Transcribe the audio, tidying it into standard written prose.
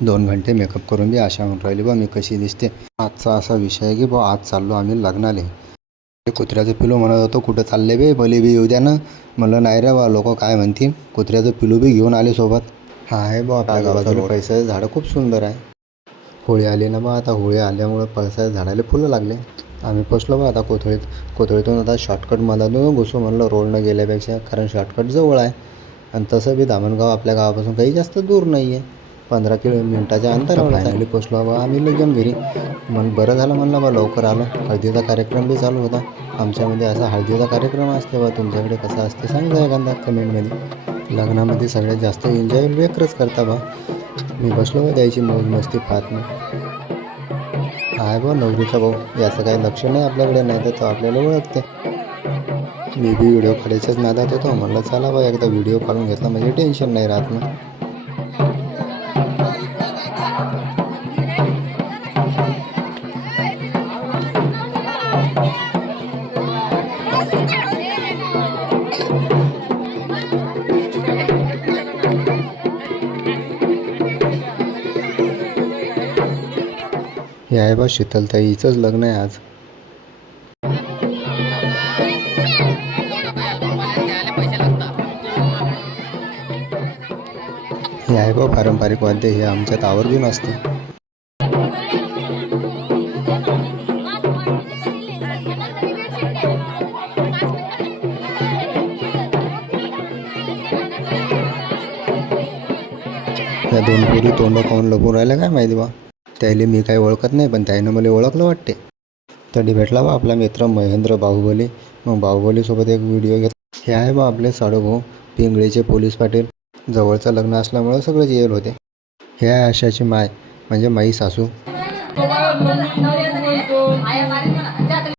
2 घंटे मेकअप करून बी आशा म्हणून राहिली बा मी कशी दिसते. आजचा असा विषय आहे की बा आज चाललो आम्ही लग्नाले. कुत्र्याचं पिलू म्हणत होतो कुठं चालले बे भले बी येऊ द्या ना. म्हणलं नाही रे बा लोक काय म्हणतील. कुत्र्याचं पिलू बी घेऊन आले सोबत. हा आहे बा आपल्या गावाचं पळसाचं झाडं खूप सुंदर आहे. होळी आली ना बा आता होळी आल्यामुळं पळसाच्या झाडाला फुलं लागले. आम्ही पोचलो बा आता कोथळीतून आता शॉर्टकट मला घुसू म्हणलं रोडनं गेल्यापेक्षा, कारण शॉर्टकट जवळ आहे. आणि तसं बी धामणगाव आपल्या गावापासून काही जास्त दूर नाही आहे. 15 मिनिटाच्या अंतरावर फायनली पोचलो बा आम्ही लगेच घरी. मग बरं झालं म्हणलं बा लवकर आलो. हळदीचा कार्यक्रम बी चालू होता. आमच्यामध्ये असा हळदीचा कार्यक्रम असते बा. तुमच्याकडे कसा असते सांगा एखादा कमेंटमध्ये. लग्नामध्ये सगळ्यात जास्त एन्जॉय लेकरच करता बा. मी बसलो बा द्यायची मौज मस्ती पाहत नाही. आहे बा नवरीचा भाऊ. याचं काही लक्ष नाही आपल्याकडे, नाही तर तो आपल्याला ओळखते. मी बी व्हिडिओ काढायच्याच नादात होतो. म्हणलं चला बा एकदा व्हिडिओ काढून घेतला म्हणजे टेन्शन नाही राहत ना. हे आहे बा शीतलताई, हिचंच लग्न आहे आज. हे आहे बा पारंपरिक वाद्य, हे आमच्यात आवर्जून असते. या 2 पोरी तोंड पाहून लपून राहिल्या काय माहिती बा. त्याला मी काही ओळखत नाही, पण त्यानं मला ओळखलं वाटते. तडी भेटला बा आपला मित्र महेंद्र बाहुबली. मग बाहुबलीसोबत एक व्हिडिओ घेतला. हे आहे बा आपले साडूभाऊ पिंगळीचे पोलीस पाटील. जवळचं लग्न असल्यामुळं सगळंच येईल होते. हे आहे आशाची माय म्हणजे माई सासू.